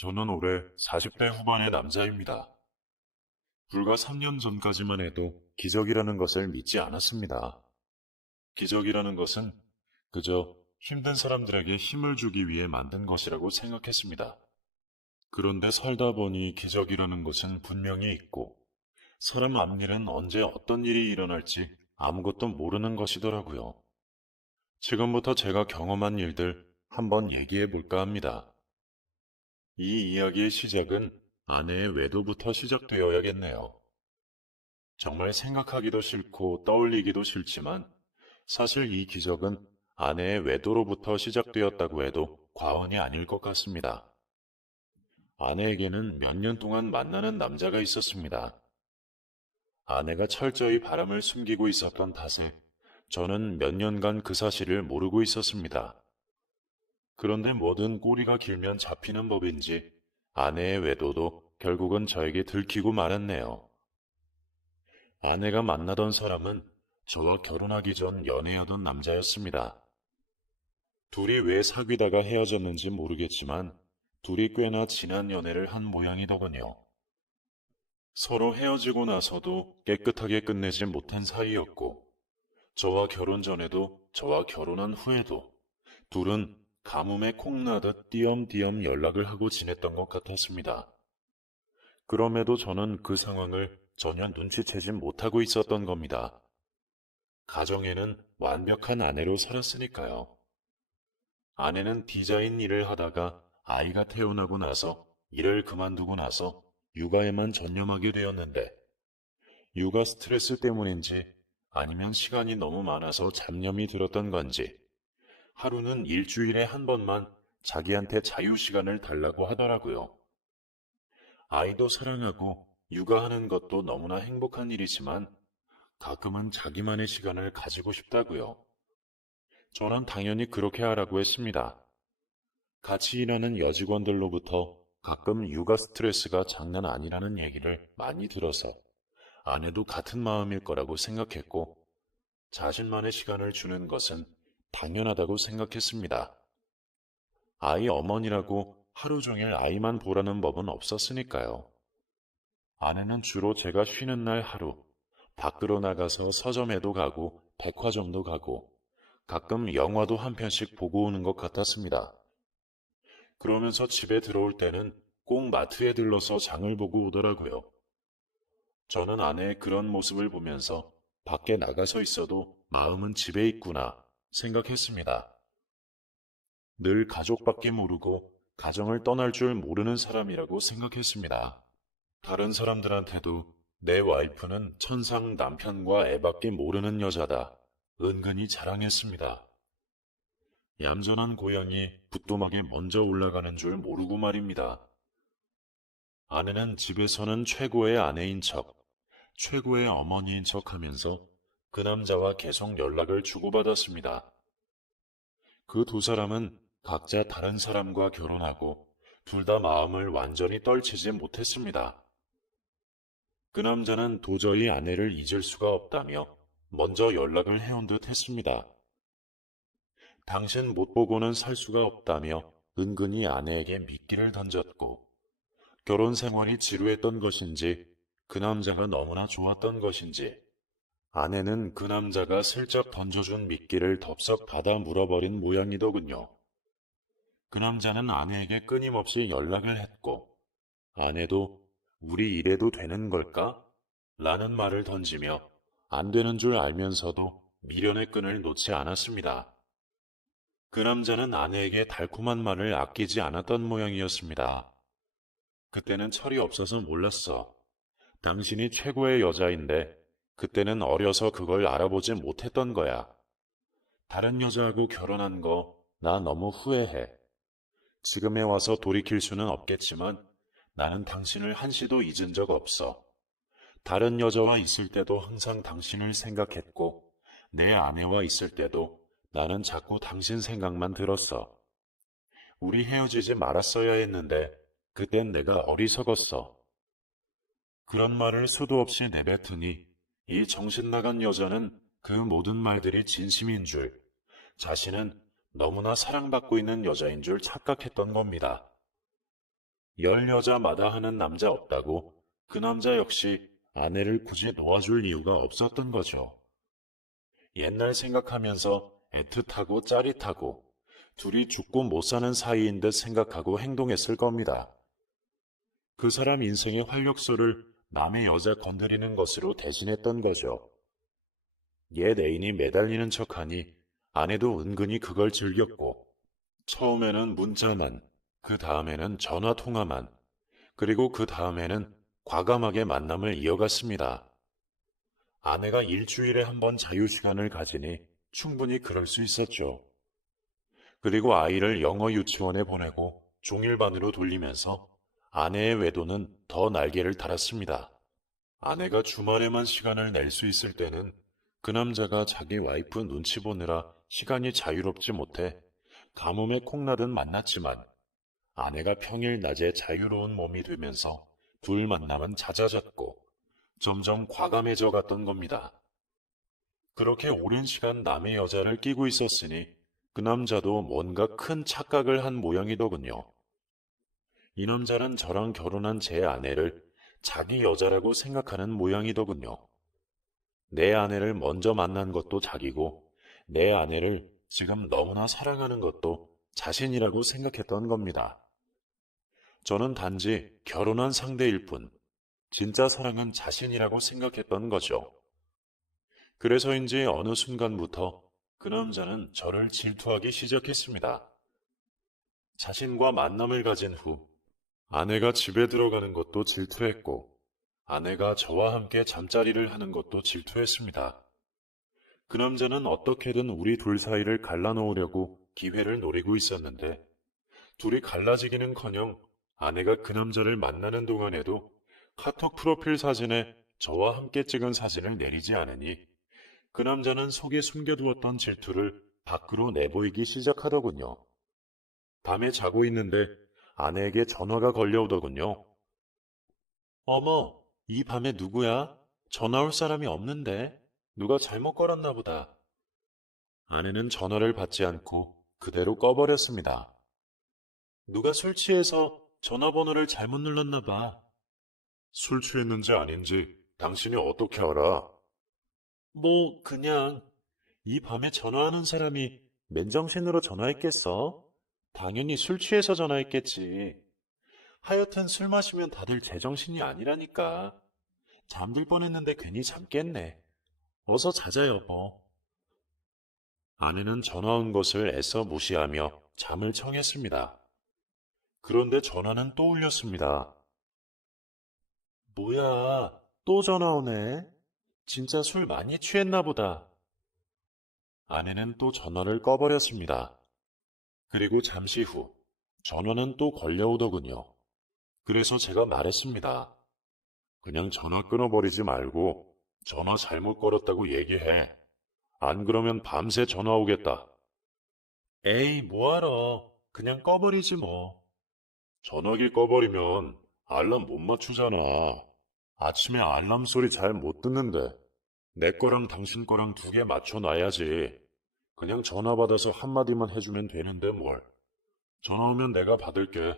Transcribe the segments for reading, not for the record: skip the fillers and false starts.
저는 올해 40대 후반의 남자입니다. 불과 3년 전까지만 해도 기적이라는 것을 믿지 않았습니다. 기적이라는 것은 그저 힘든 사람들에게 힘을 주기 위해 만든 것이라고 생각했습니다. 그런데 살다 보니 기적이라는 것은 분명히 있고 사람 앞일은 언제 어떤 일이 일어날지 아무것도 모르는 것이더라고요. 지금부터 제가 경험한 일들 한번 얘기해 볼까 합니다. 이 이야기의 시작은 아내의 외도부터 시작되어야겠네요. 정말 생각하기도 싫고 떠올리기도 싫지만 사실 이 기적은 아내의 외도로부터 시작되었다고 해도 과언이 아닐 것 같습니다. 아내에게는 몇 년 동안 만나는 남자가 있었습니다. 아내가 철저히 바람을 숨기고 있었던 탓에 저는 몇 년간 그 사실을 모르고 있었습니다. 그런데 뭐든 꼬리가 길면 잡히는 법인지 아내의 외도도 결국은 저에게 들키고 말았네요. 아내가 만나던 사람은 저와 결혼하기 전 연애하던 남자였습니다. 둘이 왜 사귀다가 헤어졌는지 모르겠지만 둘이 꽤나 진한 연애를 한 모양이더군요. 서로 헤어지고 나서도 깨끗하게 끝내지 못한 사이였고 저와 결혼 전에도 저와 결혼한 후에도 둘은 가뭄에 콩나듯 띄엄띄엄 연락을 하고 지냈던 것 같았습니다. 그럼에도 저는 그 상황을 전혀 눈치채지 못하고 있었던 겁니다. 가정에는 완벽한 아내로 살았으니까요. 아내는 디자인 일을 하다가 아이가 태어나고 나서 일을 그만두고 나서 육아에만 전념하게 되었는데 육아 스트레스 때문인지 아니면 시간이 너무 많아서 잡념이 들었던 건지 하루는 일주일에 한 번만 자기한테 자유시간을 달라고 하더라고요. 아이도 사랑하고 육아하는 것도 너무나 행복한 일이지만 가끔은 자기만의 시간을 가지고 싶다고요. 저는 당연히 그렇게 하라고 했습니다. 같이 일하는 여직원들로부터 가끔 육아 스트레스가 장난 아니라는 얘기를 많이 들어서 아내도 같은 마음일 거라고 생각했고 자신만의 시간을 주는 것은 당연하다고 생각했습니다. 아이 어머니라고 하루 종일 아이만 보라는 법은 없었으니까요. 아내는 주로 제가 쉬는 날 하루 밖으로 나가서 서점에도 가고 백화점도 가고 가끔 영화도 한 편씩 보고 오는 것 같았습니다. 그러면서 집에 들어올 때는 꼭 마트에 들러서 장을 보고 오더라고요. 저는 아내의 그런 모습을 보면서 밖에 나가서 있어도 마음은 집에 있구나 생각했습니다. 늘 가족밖에 모르고 가정을 떠날 줄 모르는 사람이라고 생각했습니다. 다른 사람들한테도 내 와이프는 천상 남편과 애밖에 모르는 여자다. 은근히 자랑했습니다. 얌전한 고양이 부뚜막에 먼저 올라가는 줄 모르고 말입니다. 아내는 집에서는 최고의 아내인 척, 최고의 어머니인 척 하면서 그 남자와 계속 연락을 주고받았습니다. 그 두 사람은 각자 다른 사람과 결혼하고 둘 다 마음을 완전히 떨치지 못했습니다. 그 남자는 도저히 아내를 잊을 수가 없다며 먼저 연락을 해온 듯 했습니다. 당신 못 보고는 살 수가 없다며 은근히 아내에게 미끼를 던졌고 결혼 생활이 지루했던 것인지 그 남자가 너무나 좋았던 것인지 아내는 그 남자가 슬쩍 던져준 미끼를 덥석 받아 물어버린 모양이더군요. 그 남자는 아내에게 끊임없이 연락을 했고 아내도 우리 이래도 되는 걸까? 라는 말을 던지며 안 되는 줄 알면서도 미련의 끈을 놓지 않았습니다. 그 남자는 아내에게 달콤한 말을 아끼지 않았던 모양이었습니다. 그때는 철이 없어서 몰랐어. 당신이 최고의 여자인데 그때는 어려서 그걸 알아보지 못했던 거야. 다른 여자하고 결혼한 거 나 너무 후회해. 지금에 와서 돌이킬 수는 없겠지만 나는 당신을 한시도 잊은 적 없어. 다른 여자와 있을 때도 항상 당신을 생각했고 내 아내와 있을 때도 나는 자꾸 당신 생각만 들었어. 우리 헤어지지 말았어야 했는데 그땐 내가 어리석었어. 그런 말을 수도 없이 내뱉으니 이 정신나간 여자는 그 모든 말들이 진심인 줄, 자신은 너무나 사랑받고 있는 여자인 줄 착각했던 겁니다. 열 여자마다 하는 남자 없다고 그 남자 역시 아내를 굳이 놓아줄 이유가 없었던 거죠. 옛날 생각하면서 애틋하고 짜릿하고 둘이 죽고 못 사는 사이인 듯 생각하고 행동했을 겁니다. 그 사람 인생의 활력소를 남의 여자 건드리는 것으로 대신했던 거죠. 옛 애인이 매달리는 척하니 아내도 은근히 그걸 즐겼고 처음에는 문자만, 그 다음에는 전화 통화만, 그리고 그 다음에는 과감하게 만남을 이어갔습니다. 아내가 일주일에 한 번 자유시간을 가지니 충분히 그럴 수 있었죠. 그리고 아이를 영어 유치원에 보내고 종일반으로 돌리면서 아내의 외도는 더 날개를 달았습니다. 아내가 주말에만 시간을 낼 수 있을 때는 그 남자가 자기 와이프 눈치 보느라 시간이 자유롭지 못해 가뭄에 콩나듯 만났지만 아내가 평일 낮에 자유로운 몸이 되면서 둘 만남은 잦아졌고 점점 과감해져 갔던 겁니다. 그렇게 오랜 시간 남의 여자를 끼고 있었으니 그 남자도 뭔가 큰 착각을 한 모양이더군요. 이 남자는 저랑 결혼한 제 아내를 자기 여자라고 생각하는 모양이더군요. 내 아내를 먼저 만난 것도 자기고 내 아내를 지금 너무나 사랑하는 것도 자신이라고 생각했던 겁니다. 저는 단지 결혼한 상대일 뿐, 진짜 사랑은 자신이라고 생각했던 거죠. 그래서인지 어느 순간부터 그 남자는 저를 질투하기 시작했습니다. 자신과 만남을 가진 후 아내가 집에 들어가는 것도 질투했고 아내가 저와 함께 잠자리를 하는 것도 질투했습니다. 그 남자는 어떻게든 우리 둘 사이를 갈라놓으려고 기회를 노리고 있었는데 둘이 갈라지기는커녕 아내가 그 남자를 만나는 동안에도 카톡 프로필 사진에 저와 함께 찍은 사진을 내리지 않으니 그 남자는 속에 숨겨두었던 질투를 밖으로 내보이기 시작하더군요. 밤에 자고 있는데 아내에게 전화가 걸려오더군요. 어머, 이 밤에 누구야? 전화 올 사람이 없는데 누가 잘못 걸었나 보다. 아내는 전화를 받지 않고 그대로 꺼버렸습니다. 누가 술 취해서 전화번호를 잘못 눌렀나 봐. 술 취했는지 아닌지 당신이 어떻게 알아? 뭐, 그냥 이 밤에 전화하는 사람이 맨정신으로 전화했겠어? 당연히 술 취해서 전화했겠지. 하여튼 술 마시면 다들 제정신이 아니라니까. 잠들 뻔했는데 괜히 잠깼네. 어서 자자, 여보. 아내는 전화 온 것을 애써 무시하며 잠을 청했습니다. 그런데 전화는 또 울렸습니다. 뭐야, 또 전화 오네. 진짜 술 많이 취했나 보다. 아내는 또 전화를 꺼버렸습니다. 그리고 잠시 후 전화는 또 걸려오더군요. 그래서 제가 말했습니다. 그냥 전화 끊어버리지 말고 전화 잘못 걸었다고 얘기해. 안 그러면 밤새 전화 오겠다. 에이, 뭐하러. 그냥 꺼버리지 뭐. 전화기 꺼버리면 알람 못 맞추잖아. 아침에 알람 소리 잘 못 듣는데 내 거랑 당신 거랑 두 개 맞춰놔야지. 그냥 전화 받아서 한마디만 해주면 되는데 뭘. 전화 오면 내가 받을게.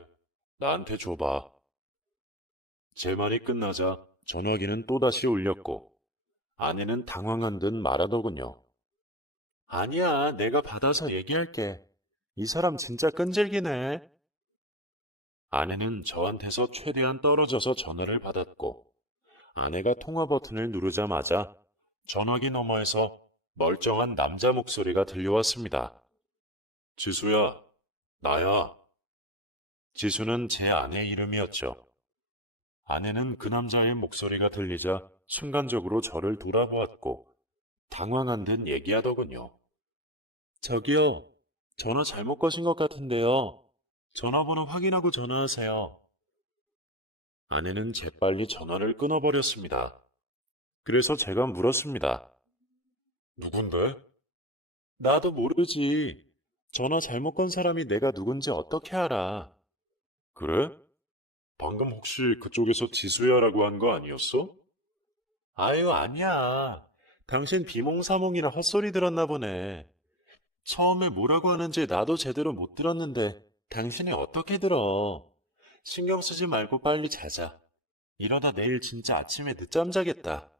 나한테 줘봐. 제 말이 끝나자 전화기는 또다시 울렸고 아내는 당황한 듯 말하더군요. 아니야, 내가 받아서 얘기할게. 이 사람 진짜 끈질기네. 아내는 저한테서 최대한 떨어져서 전화를 받았고 아내가 통화 버튼을 누르자마자 전화기 너머에서 멀쩡한 남자 목소리가 들려왔습니다. 지수야, 나야. 지수는 제 아내 이름이었죠. 아내는 그 남자의 목소리가 들리자 순간적으로 저를 돌아보았고 당황한 듯 얘기하더군요. 저기요, 전화 잘못 거신 것 같은데요. 전화번호 확인하고 전화하세요. 아내는 재빨리 전화를 끊어버렸습니다. 그래서 제가 물었습니다. 누군데? 나도 모르지. 전화 잘못 건 사람이 내가 누군지 어떻게 알아? 그래? 방금 혹시 그쪽에서 지수야라고 한 거 아니었어? 아유, 아니야. 당신 비몽사몽이라 헛소리 들었나 보네. 처음에 뭐라고 하는지 나도 제대로 못 들었는데 당신이 어떻게 들어? 신경 쓰지 말고 빨리 자자. 이러다 내일 진짜 아침에 늦잠 자겠다.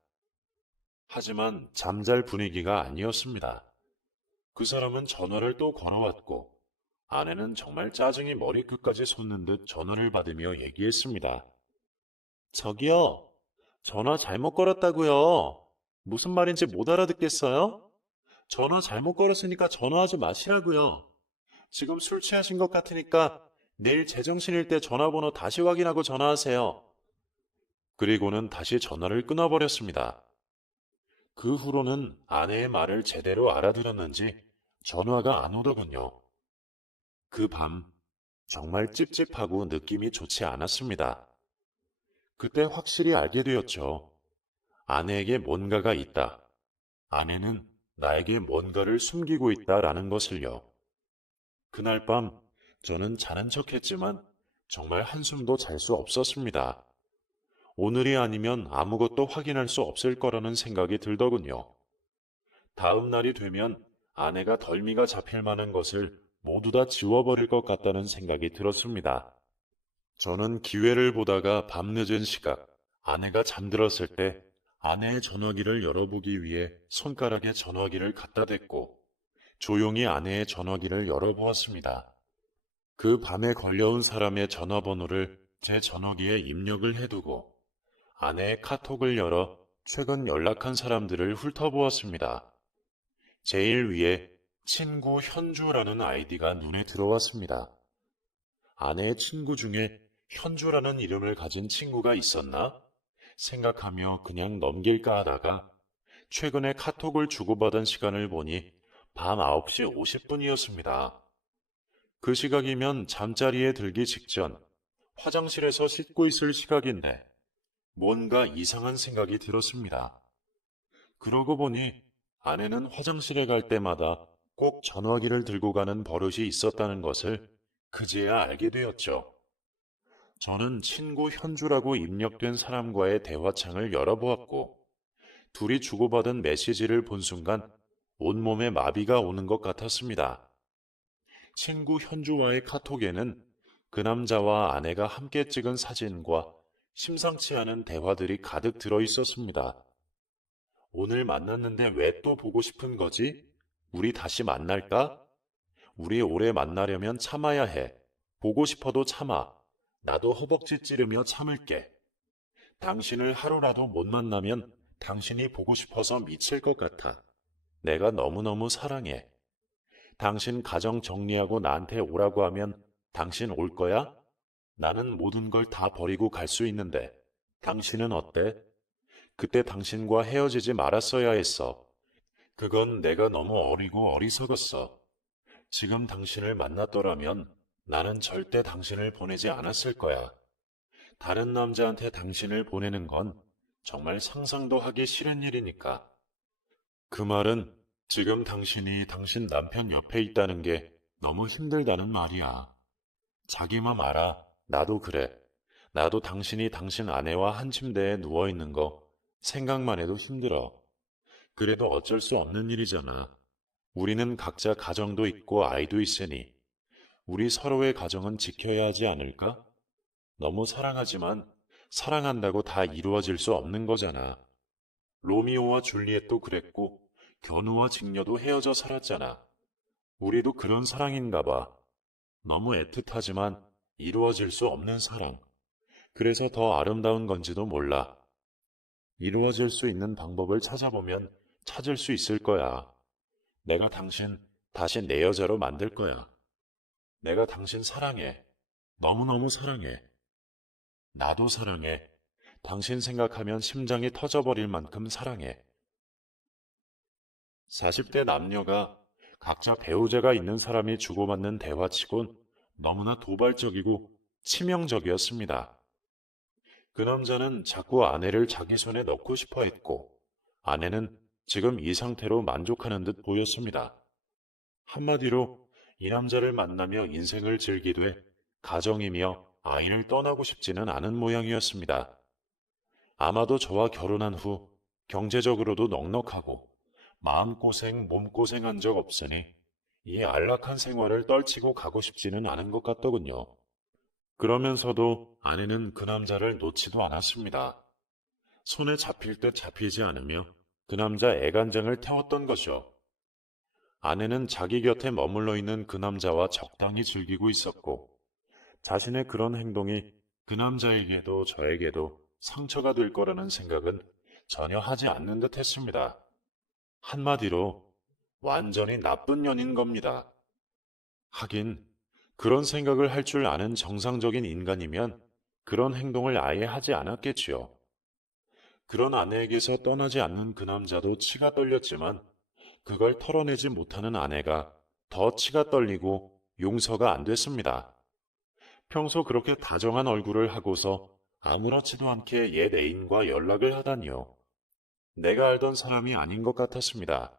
하지만 잠잘 분위기가 아니었습니다. 그 사람은 전화를 또 걸어왔고, 아내는 정말 짜증이 머리끝까지 솟는 듯 전화를 받으며 얘기했습니다. 저기요, 전화 잘못 걸었다고요. 무슨 말인지 못 알아듣겠어요? 전화 잘못 걸었으니까 전화하지 마시라고요. 지금 술 취하신 것 같으니까 내일 제정신일 때 전화번호 다시 확인하고 전화하세요. 그리고는 다시 전화를 끊어버렸습니다. 그 후로는 아내의 말을 제대로 알아들었는지 전화가 안 오더군요. 그 밤 정말 찝찝하고 느낌이 좋지 않았습니다. 그때 확실히 알게 되었죠. 아내에게 뭔가가 있다. 아내는 나에게 뭔가를 숨기고 있다라는 것을요. 그날 밤 저는 자는 척했지만 정말 한숨도 잘 수 없었습니다. 오늘이 아니면 아무것도 확인할 수 없을 거라는 생각이 들더군요. 다음 날이 되면 아내가 덜미가 잡힐 만한 것을 모두 다 지워버릴 것 같다는 생각이 들었습니다. 저는 기회를 보다가 밤늦은 시각, 아내가 잠들었을 때 아내의 전화기를 열어보기 위해 손가락에 전화기를 갖다 댔고 조용히 아내의 전화기를 열어보았습니다. 그 밤에 걸려온 사람의 전화번호를 제 전화기에 입력을 해두고 아내의 카톡을 열어 최근 연락한 사람들을 훑어보았습니다. 제일 위에 친구 현주라는 아이디가 눈에 들어왔습니다. 아내의 친구 중에 현주라는 이름을 가진 친구가 있었나? 생각하며 그냥 넘길까 하다가 최근에 카톡을 주고받은 시간을 보니 밤 9시 50분이었습니다. 그 시각이면 잠자리에 들기 직전 화장실에서 씻고 있을 시각인데 뭔가 이상한 생각이 들었습니다. 그러고 보니 아내는 화장실에 갈 때마다 꼭 전화기를 들고 가는 버릇이 있었다는 것을 그제야 알게 되었죠. 저는 친구 현주라고 입력된 사람과의 대화창을 열어보았고 둘이 주고받은 메시지를 본 순간 온몸에 마비가 오는 것 같았습니다. 친구 현주와의 카톡에는 그 남자와 아내가 함께 찍은 사진과 심상치 않은 대화들이 가득 들어 있었습니다. 오늘 만났는데 왜 또 보고 싶은 거지? 우리 다시 만날까? 우리 오래 만나려면 참아야 해. 보고 싶어도 참아. 나도 허벅지 찌르며 참을게. 당신을 하루라도 못 만나면 당신이 보고 싶어서 미칠 것 같아. 내가 너무너무 사랑해. 당신 가정 정리하고 나한테 오라고 하면 당신 올 거야? 나는 모든 걸 다 버리고 갈 수 있는데 당신은 어때? 그때 당신과 헤어지지 말았어야 했어. 그건 내가 너무 어리고 어리석었어. 지금 당신을 만났더라면 나는 절대 당신을 보내지 않았을 거야. 다른 남자한테 당신을 보내는 건 정말 상상도 하기 싫은 일이니까. 그 말은 지금 당신이 당신 남편 옆에 있다는 게 너무 힘들다는 말이야. 자기 맘 알아. 나도 그래. 나도 당신이 당신 아내와 한 침대에 누워있는 거 생각만 해도 힘들어. 그래도 어쩔 수 없는 일이잖아. 우리는 각자 가정도 있고 아이도 있으니 우리 서로의 가정은 지켜야 하지 않을까? 너무 사랑하지만 사랑한다고 다 이루어질 수 없는 거잖아. 로미오와 줄리엣도 그랬고 견우와 직녀도 헤어져 살았잖아. 우리도 그런 사랑인가 봐. 너무 애틋하지만 이루어질 수 없는 사랑. 그래서 더 아름다운 건지도 몰라. 이루어질 수 있는 방법을 찾아보면 찾을 수 있을 거야. 내가 당신 다시 내 여자로 만들 거야. 내가 당신 사랑해. 너무너무 사랑해. 나도 사랑해. 당신 생각하면 심장이 터져버릴 만큼 사랑해. 40대 남녀가 각자 배우자가 있는 사람이 주고받는 대화치곤 너무나 도발적이고 치명적이었습니다. 그 남자는 자꾸 아내를 자기 손에 넣고 싶어 했고, 아내는 지금 이 상태로 만족하는 듯 보였습니다. 한마디로 이 남자를 만나며 인생을 즐기되 가정이며 아이를 떠나고 싶지는 않은 모양이었습니다. 아마도 저와 결혼한 후 경제적으로도 넉넉하고 마음고생, 몸고생한 적 없으니 이 안락한 생활을 떨치고 가고 싶지는 않은 것 같더군요. 그러면서도 아내는 그 남자를 놓지도 않았습니다. 손에 잡힐 듯 잡히지 않으며 그 남자 애간장을 태웠던 거죠. 아내는 자기 곁에 머물러 있는 그 남자와 적당히 즐기고 있었고, 자신의 그런 행동이 그 남자에게도 저에게도 상처가 될 거라는 생각은 전혀 하지 않는 듯 했습니다. 한마디로 완전히 나쁜 년인 겁니다. 하긴 그런 생각을 할 줄 아는 정상적인 인간이면 그런 행동을 아예 하지 않았겠지요. 그런 아내에게서 떠나지 않는 그 남자도 치가 떨렸지만 그걸 털어내지 못하는 아내가 더 치가 떨리고 용서가 안 됐습니다. 평소 그렇게 다정한 얼굴을 하고서 아무렇지도 않게 옛 애인과 연락을 하다니요. 내가 알던 사람이 아닌 것 같았습니다.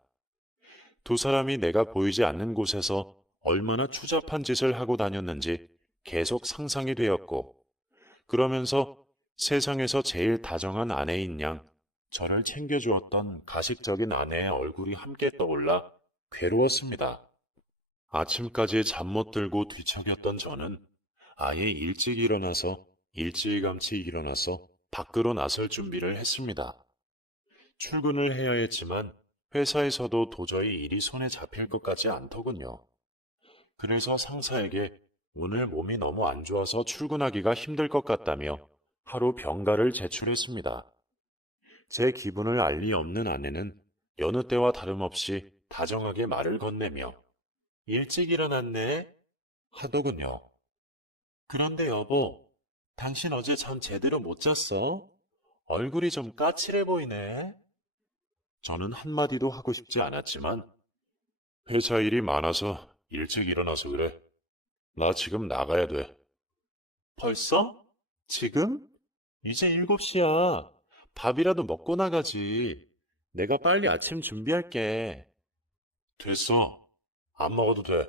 두 사람이 내가 보이지 않는 곳에서 얼마나 추잡한 짓을 하고 다녔는지 계속 상상이 되었고, 그러면서 세상에서 제일 다정한 아내인 양 저를 챙겨주었던 가식적인 아내의 얼굴이 함께 떠올라 괴로웠습니다. 아침까지 잠 못 들고 뒤척였던 저는 아예 일찍 일어나서 일찌감치 일어나서 밖으로 나설 준비를 했습니다. 출근을 해야 했지만 회사에서도 도저히 일이 손에 잡힐 것 같지 않더군요. 그래서 상사에게 오늘 몸이 너무 안 좋아서 출근하기가 힘들 것 같다며 하루 병가를 제출했습니다. 제 기분을 알 리 없는 아내는 여느 때와 다름없이 다정하게 말을 건네며 일찍 일어났네 하더군요. 그런데 여보, 당신 어제 잠 제대로 못 잤어? 얼굴이 좀 까칠해 보이네. 저는 한마디도 하고 싶지 않았지만 회사 일이 많아서 일찍 일어나서 그래. 나 지금 나가야 돼. 벌써? 지금? 이제 7시야. 밥이라도 먹고 나가지. 내가 빨리 아침 준비할게. 됐어. 안 먹어도 돼.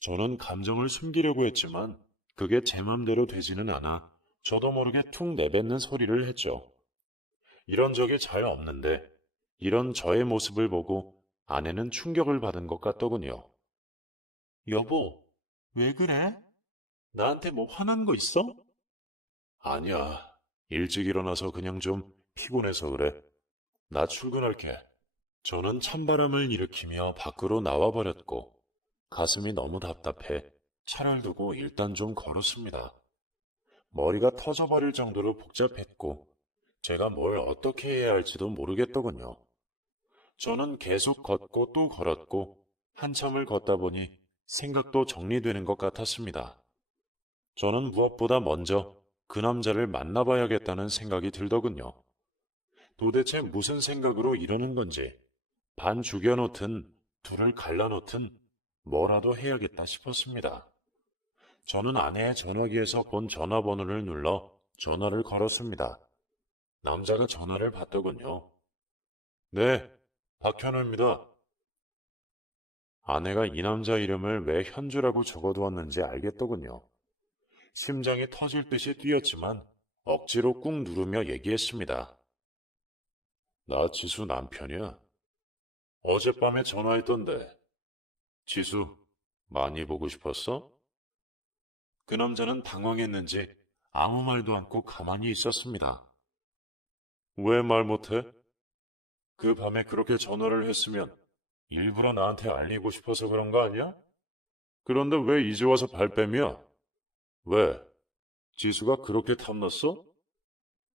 저는 감정을 숨기려고 했지만 그게 제 맘대로 되지는 않아 저도 모르게 툭 내뱉는 소리를 했죠. 이런 적이 잘 없는데 이런 저의 모습을 보고 아내는 충격을 받은 것 같더군요. 여보, 왜 그래? 나한테 뭐 화난 거 있어? 아니야. 일찍 일어나서 그냥 좀 피곤해서 그래. 나 출근할게. 저는 찬바람을 일으키며 밖으로 나와버렸고 가슴이 너무 답답해 차를 두고 일단 좀 걸었습니다. 머리가 터져버릴 정도로 복잡했고 제가 뭘 어떻게 해야 할지도 모르겠더군요. 저는 계속 걷고 또 걸었고 한참을 걷다 보니 생각도 정리되는 것 같았습니다. 저는 무엇보다 먼저 그 남자를 만나봐야겠다는 생각이 들더군요. 도대체 무슨 생각으로 이러는 건지 반 죽여놓든 둘을 갈라놓든 뭐라도 해야겠다 싶었습니다. 저는 아내의 전화기에서 본 전화번호를 눌러 전화를 걸었습니다. 남자가 전화를 받더군요. 네, 박현우입니다. 아내가 이 남자 이름을 왜 현주라고 적어두었는지 알겠더군요. 심장이 터질 듯이 뛰었지만 억지로 꾹 누르며 얘기했습니다. 나 지수 남편이야. 어젯밤에 전화했던데. 지수, 많이 보고 싶었어? 그 남자는 당황했는지 아무 말도 않고 가만히 있었습니다. 왜 말 못해? 그 밤에 그렇게 전화를 했으면 일부러 나한테 알리고 싶어서 그런 거 아니야? 그런데 왜 이제 와서 발뺌이야? 왜? 지수가 그렇게 탐났어?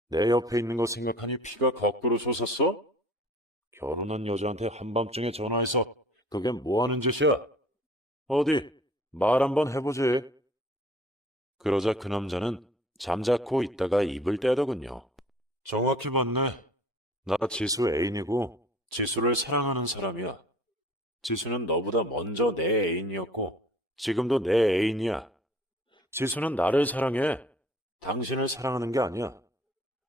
내 옆에 있는 거 생각하니 피가 거꾸로 솟았어? 결혼한 여자한테 한밤중에 전화해서 그게 뭐 하는 짓이야? 어디, 말 한번 해보지. 그러자 그 남자는 잠자코 있다가 입을 떼더군요. 정확히 맞네. 나 지수 애인이고 지수를 사랑하는 사람이야. 지수는 너보다 먼저 내 애인이었고 지금도 내 애인이야. 지수는 나를 사랑해. 당신을 사랑하는 게 아니야.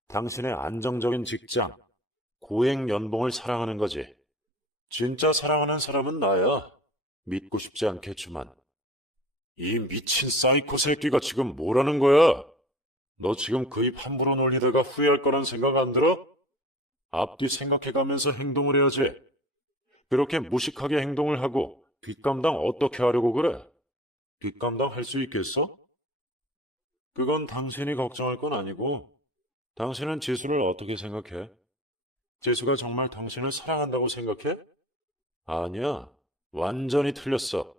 당신의 안정적인 직장, 고액 연봉을 사랑하는 거지. 진짜 사랑하는 사람은 나야. 믿고 싶지 않겠지만. 이 미친 사이코 새끼가 지금 뭐라는 거야? 너 지금 그 입 함부로 놀리다가 후회할 거란 생각 안 들어? 앞뒤 생각해가면서 행동을 해야지. 그렇게 무식하게 행동을 하고 뒷감당 어떻게 하려고 그래? 뒷감당할 수 있겠어? 그건 당신이 걱정할 건 아니고, 당신은 지수를 어떻게 생각해? 지수가 정말 당신을 사랑한다고 생각해? 아니야. 완전히 틀렸어.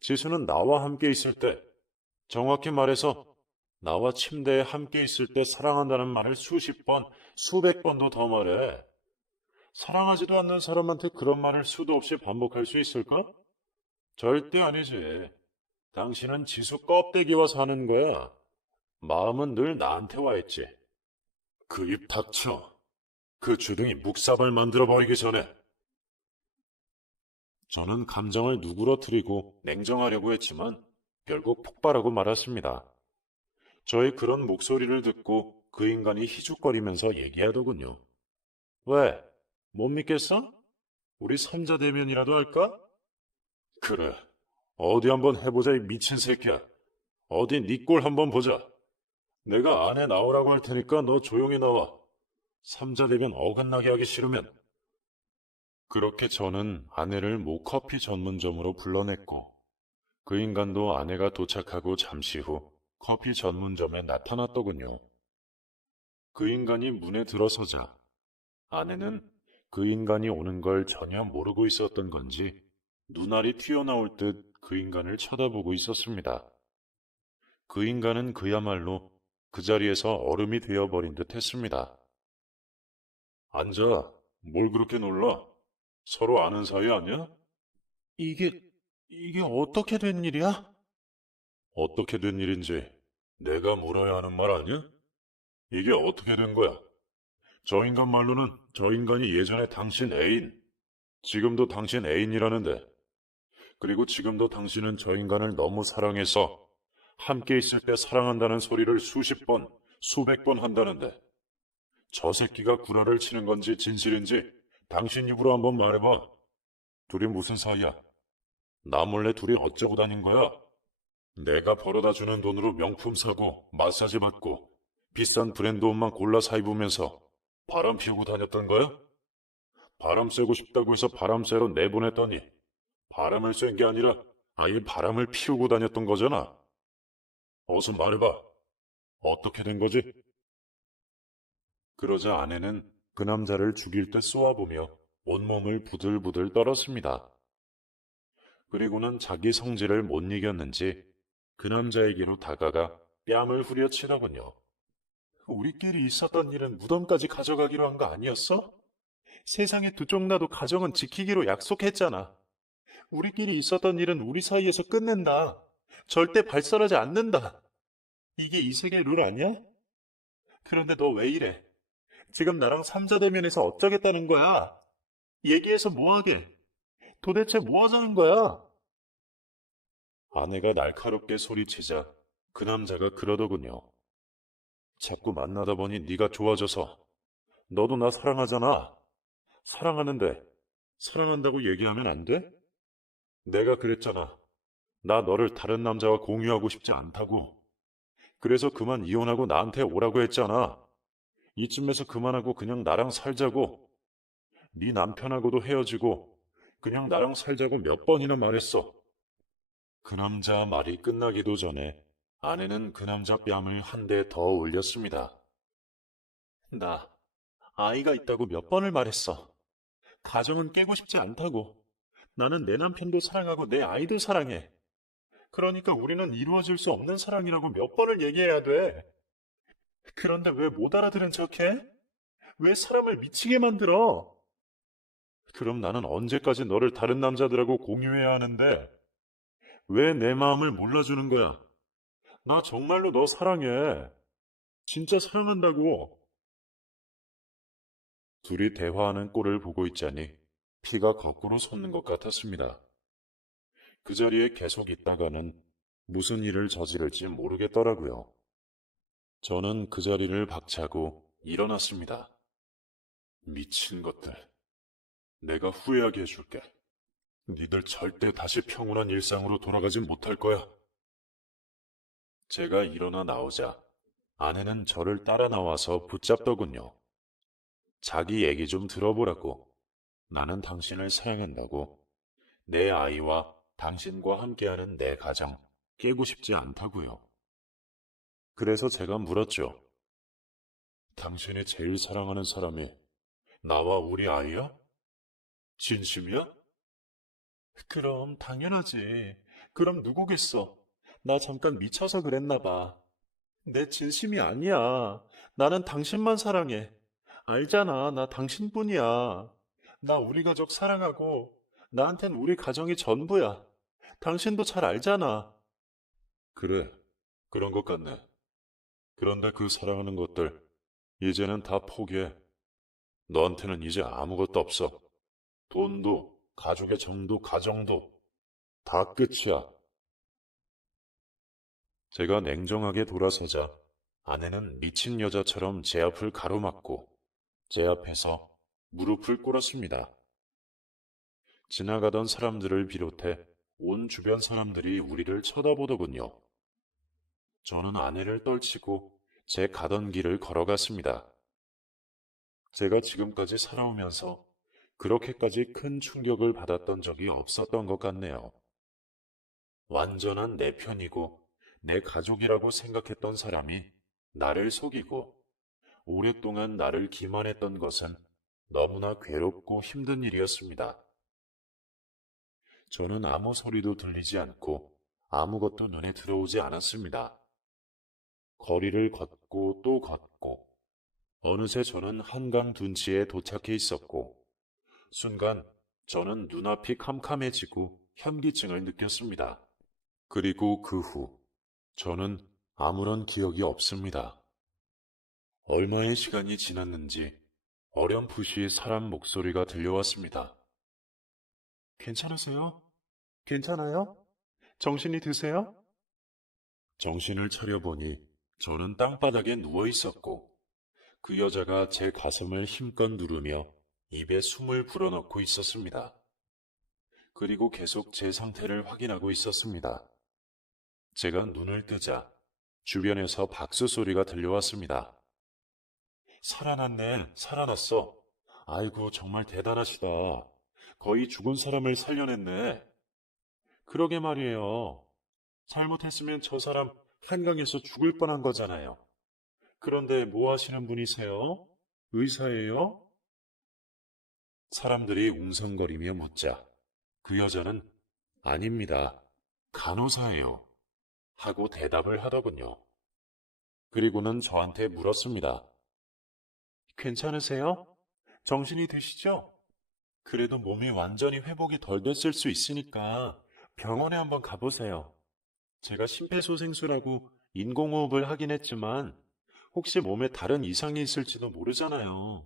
지수는 나와 함께 있을 때, 정확히 말해서 나와 침대에 함께 있을 때 사랑한다는 말을 수십 번, 수백 번도 더 말해. 사랑하지도 않는 사람한테 그런 말을 수도 없이 반복할 수 있을까? 절대 아니지. 당신은 지수 껍데기와 사는 거야. 마음은 늘 나한테 와 있지. 그 입 닥쳐. 그 주둥이 묵사발 만들어버리기 전에. 저는 감정을 누그러뜨리고 냉정하려고 했지만 결국 폭발하고 말았습니다. 저의 그런 목소리를 듣고 그 인간이 희죽거리면서 얘기하더군요. 왜? 못 믿겠어? 우리 삼자대면이라도 할까? 그래. 어디 한번 해보자, 이 미친 새끼야. 어디 네 꼴 한번 보자. 내가 안에 나오라고 할 테니까 너 조용히 나와. 삼자대면 어긋나게 하기 싫으면. 그렇게 저는 아내를 모커피 전문점으로 불러냈고 그 인간도 아내가 도착하고 잠시 후 커피 전문점에 나타났더군요. 그 인간이 문에 들어서자 아내는 그 인간이 오는 걸 전혀 모르고 있었던 건지 눈알이 튀어나올 듯 그 인간을 쳐다보고 있었습니다. 그 인간은 그야말로 그 자리에서 얼음이 되어버린 듯 했습니다. 앉아. 뭘 그렇게 놀라? 서로 아는 사이 아니야? 이게, 이게 어떻게 된 일이야? 어떻게 된 일인지 내가 물어야 하는 말 아니야? 이게 어떻게 된 거야? 저 인간 말로는 저 인간이 예전에 당신 애인, 지금도 당신 애인이라는데, 그리고 지금도 당신은 저 인간을 너무 사랑해서 함께 있을 때 사랑한다는 소리를 수십 번, 수백 번 한다는데, 저 새끼가 구라를 치는 건지 진실인지 당신 입으로 한번 말해봐. 둘이 무슨 사이야? 나 몰래 둘이 어쩌고 다닌 거야? 내가 벌어다 주는 돈으로 명품 사고, 마사지 받고, 비싼 브랜드 옷만 골라 사 입으면서 바람 피우고 다녔던 거야? 바람 쐬고 싶다고 해서 바람 쐬러 내보냈더니 바람을 쐴 게 아니라 아예 바람을 피우고 다녔던 거잖아. 어서 말해봐. 어떻게 된 거지? 그러자 아내는 그 남자를 죽일 듯 쏘아보며 온몸을 부들부들 떨었습니다. 그리고는 자기 성질을 못 이겼는지 그 남자에게로 다가가 뺨을 후려치더군요. 우리끼리 있었던 일은 무덤까지 가져가기로 한 거 아니었어? 세상에 두 쪽 나도 가정은 지키기로 약속했잖아. 우리끼리 있었던 일은 우리 사이에서 끝낸다. 절대 발설하지 않는다. 이게 이 세계 룰 아니야? 그런데 너 왜 이래? 지금 나랑 삼자대면에서 어쩌겠다는 거야? 얘기해서 뭐하게? 도대체 뭐 하자는 거야? 아내가 날카롭게 소리치자 그 남자가 그러더군요. 자꾸 만나다 보니 네가 좋아져서 너도 나 사랑하잖아. 사랑하는데 사랑한다고 얘기하면 안 돼? 내가 그랬잖아. 나 너를 다른 남자와 공유하고 싶지 않다고. 그래서 그만 이혼하고 나한테 오라고 했잖아. 이쯤에서 그만하고 그냥 나랑 살자고. 네 남편하고도 헤어지고 그냥 나랑 살자고 몇 번이나 말했어. 그 남자 말이 끝나기도 전에 아내는 그 남자 뺨을 한 대 더 올렸습니다. 나 아이가 있다고 몇 번을 말했어. 가정은 깨고 싶지 않다고. 나는 내 남편도 사랑하고 내 아이도 사랑해. 그러니까 우리는 이루어질 수 없는 사랑이라고 몇 번을 얘기해야 돼. 그런데 왜 못 알아들은 척해? 왜 사람을 미치게 만들어? 그럼 나는 언제까지 너를 다른 남자들하고 공유해야 하는데 왜 내 마음을 몰라주는 거야? 나 정말로 너 사랑해. 진짜 사랑한다고. 둘이 대화하는 꼴을 보고 있자니 피가 거꾸로 솟는 것 같았습니다. 그 자리에 계속 있다가는 무슨 일을 저지를지 모르겠더라고요. 저는 그 자리를 박차고 일어났습니다. 미친 것들. 내가 후회하게 해줄게. 니들 절대 다시 평온한 일상으로 돌아가진 못할 거야. 제가 일어나 나오자 아내는 저를 따라 나와서 붙잡더군요. 자기 얘기 좀 들어보라고. 나는 당신을 사랑한다고. 내 아이와 당신과 함께하는 내 가정, 깨고 싶지 않다고요. 그래서 제가 물었죠. 당신이 제일 사랑하는 사람이 나와 우리 아이야? 진심이야? 그럼 당연하지. 그럼 누구겠어? 나 잠깐 미쳐서 그랬나 봐. 내 진심이 아니야. 나는 당신만 사랑해. 알잖아. 나 당신뿐이야. 나 우리 가족 사랑하고 나한텐 우리 가정이 전부야. 당신도 잘 알잖아. 그래. 그런 것 같네. 그런데 그 사랑하는 것들 이제는 다 포기해. 너한테는 이제 아무것도 없어. 돈도, 가족의 정도, 가정도 다 끝이야. 제가 냉정하게 돌아서자 아내는 미친 여자처럼 제 앞을 가로막고 제 앞에서 무릎을 꿇었습니다. 지나가던 사람들을 비롯해 온 주변 사람들이 우리를 쳐다보더군요. 저는 아내를 떨치고 제 가던 길을 걸어갔습니다. 제가 지금까지 살아오면서 그렇게까지 큰 충격을 받았던 적이 없었던 것 같네요. 완전한 내 편이고 내 가족이라고 생각했던 사람이 나를 속이고 오랫동안 나를 기만했던 것은 너무나 괴롭고 힘든 일이었습니다. 저는 아무 소리도 들리지 않고 아무것도 눈에 들어오지 않았습니다. 거리를 걷고 또 걷고 어느새 저는 한강 둔치에 도착해 있었고 순간 저는 눈앞이 캄캄해지고 현기증을 느꼈습니다. 그리고 그 후 저는 아무런 기억이 없습니다. 얼마의 시간이 지났는지 어렴풋이 사람 목소리가 들려왔습니다. 괜찮으세요? 괜찮아요? 정신이 드세요? 정신을 차려보니 저는 땅바닥에 누워 있었고 그 여자가 제 가슴을 힘껏 누르며 입에 숨을 불어넣고 있었습니다. 그리고 계속 제 상태를 확인하고 있었습니다. 제가 눈을 뜨자 주변에서 박수 소리가 들려왔습니다. 살아났네, 살아났어. 아이고, 정말 대단하시다. 거의 죽은 사람을 살려냈네. 그러게 말이에요. 잘못했으면 저 사람 한강에서 죽을 뻔한 거잖아요. 그런데 뭐 하시는 분이세요? 의사예요? 사람들이 웅성거리며 묻자 그 여자는 아닙니다. 간호사예요. 하고 대답을 하더군요. 그리고는 저한테 물었습니다. 괜찮으세요? 정신이 드시죠? 그래도 몸이 완전히 회복이 덜 됐을 수 있으니까 병원에 한번 가보세요. 제가 심폐소생술하고 인공호흡을 하긴 했지만 혹시 몸에 다른 이상이 있을지도 모르잖아요.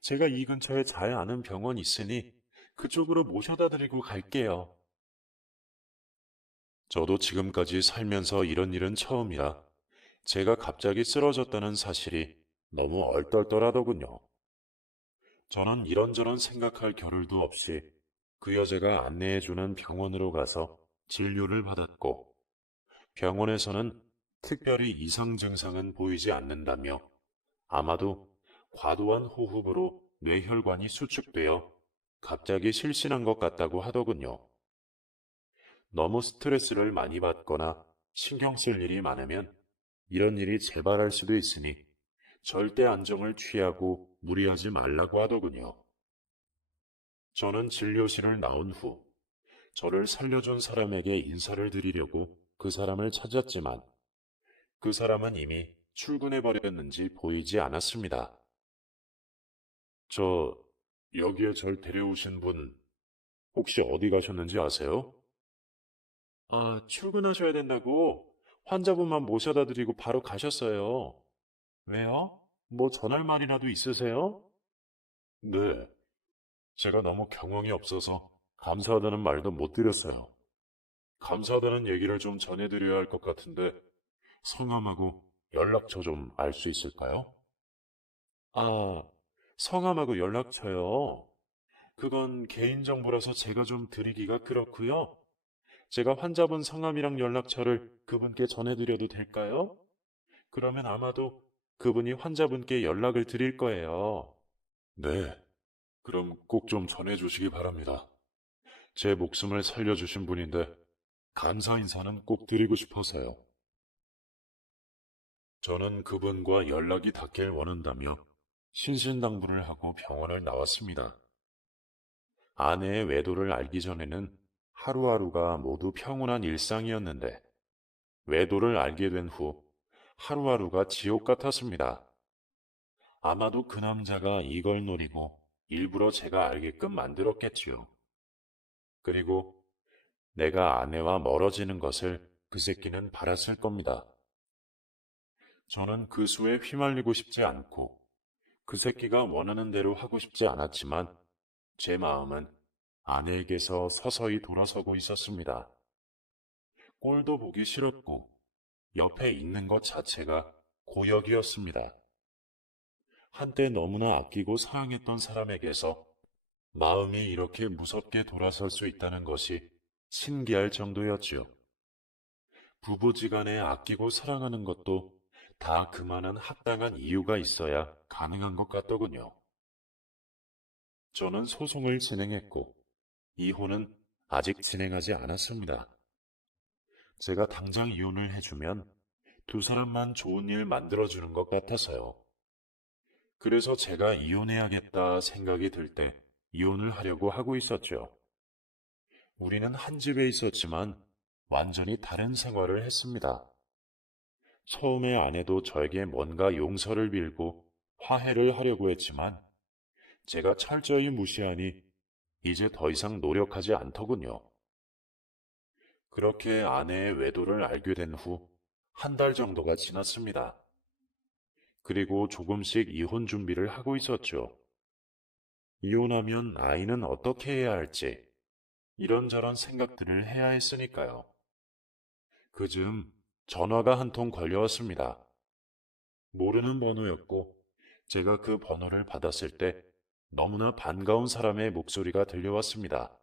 제가 이 근처에 잘 아는 병원이 있으니 그쪽으로 모셔다 드리고 갈게요. 저도 지금까지 살면서 이런 일은 처음이라 제가 갑자기 쓰러졌다는 사실이 너무 얼떨떨하더군요. 저는 이런저런 생각할 겨를도 없이 그 여자가 안내해주는 병원으로 가서 진료를 받았고 병원에서는 특별히 이상 증상은 보이지 않는다며 아마도 과도한 호흡으로 뇌혈관이 수축되어 갑자기 실신한 것 같다고 하더군요. 너무 스트레스를 많이 받거나 신경 쓸 일이 많으면 이런 일이 재발할 수도 있으니 절대 안정을 취하고 무리하지 말라고 하더군요. 저는 진료실을 나온 후 저를 살려준 사람에게 인사를 드리려고 그 사람을 찾았지만 그 사람은 이미 출근해 버렸는지 보이지 않았습니다. 저, 여기에 절 데려오신 분 혹시 어디 가셨는지 아세요? 아, 출근하셔야 된다고 환자분만 모셔다 드리고 바로 가셨어요. 왜요? 뭐 전할 말이라도 있으세요? 네, 제가 너무 경황이 없어서 감사하다는 말도 못 드렸어요. 감사하다는 얘기를 좀 전해드려야 할 것 같은데 성함하고 연락처 좀 알 수 있을까요? 아, 성함하고 연락처요. 그건 개인정보라서 제가 좀 드리기가 그렇고요. 제가 환자분 성함이랑 연락처를 그분께 전해드려도 될까요? 그러면 아마도 그분이 환자분께 연락을 드릴 거예요. 네, 그럼 꼭 좀 전해주시기 바랍니다. 제 목숨을 살려주신 분인데 감사 인사는 꼭 드리고 싶어서요. 저는 그분과 연락이 닿길 원한다며 신신당부를 하고 병원을 나왔습니다. 아내의 외도를 알기 전에는 하루하루가 모두 평온한 일상이었는데 외도를 알게 된 후 하루하루가 지옥 같았습니다. 아마도 그 남자가 이걸 노리고 일부러 제가 알게끔 만들었겠지요. 그리고 내가 아내와 멀어지는 것을 그 새끼는 바랐을 겁니다. 저는 그 수에 휘말리고 싶지 않고 그 새끼가 원하는 대로 하고 싶지 않았지만 제 마음은 아내에게서 서서히 돌아서고 있었습니다. 꼴도 보기 싫었고 옆에 있는 것 자체가 고역이었습니다. 한때 너무나 아끼고 사랑했던 사람에게서 마음이 이렇게 무섭게 돌아설 수 있다는 것이 신기할 정도였지요. 부부지간에 아끼고 사랑하는 것도 다 그만한 합당한 이유가 있어야 가능한 것 같더군요. 저는 소송을 진행했고 이혼은 아직 진행하지 않았습니다. 제가 당장 이혼을 해주면 두 사람만 좋은 일 만들어주는 것 같아서요. 그래서 제가 이혼해야겠다 생각이 들 때 이혼을 하려고 하고 있었죠. 우리는 한 집에 있었지만 완전히 다른 생활을 했습니다. 처음에 아내도 저에게 뭔가 용서를 빌고 화해를 하려고 했지만 제가 철저히 무시하니 이제 더 이상 노력하지 않더군요. 그렇게 아내의 외도를 알게 된 후 한 달 정도가 지났습니다. 그리고 조금씩 이혼 준비를 하고 있었죠. 이혼하면 아이는 어떻게 해야 할지 이런저런 생각들을 해야 했으니까요. 그즈음 전화가 한 통 걸려왔습니다. 모르는 번호였고 제가 그 번호를 받았을 때 너무나 반가운 사람의 목소리가 들려왔습니다.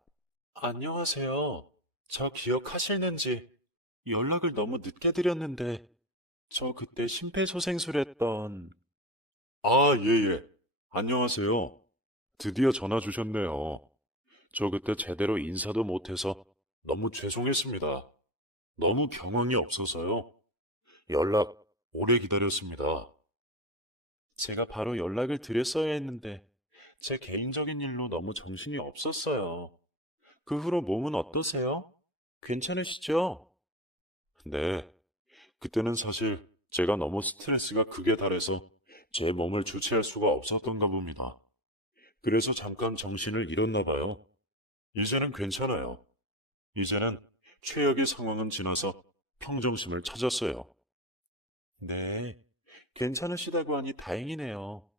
안녕하세요. 저 기억하시는지 연락을 너무 늦게 드렸는데 저 그때 심폐소생술했던... 아, 예. 안녕하세요. 드디어 전화 주셨네요. 저 그때 제대로 인사도 못해서 너무 죄송했습니다. 너무 경황이 없어서요. 연락 오래 기다렸습니다. 제가 바로 연락을 드렸어야 했는데 제 개인적인 일로 너무 정신이 없었어요. 그 후로 몸은 어떠세요? 괜찮으시죠? 네. 그때는 사실 제가 너무 스트레스가 극에 달해서 제 몸을 주체할 수가 없었던가 봅니다. 그래서 잠깐 정신을 잃었나 봐요. 이제는 괜찮아요. 이제는 최악의 상황은 지나서 평정심을 찾았어요. 네, 괜찮으시다고 하니 다행이네요.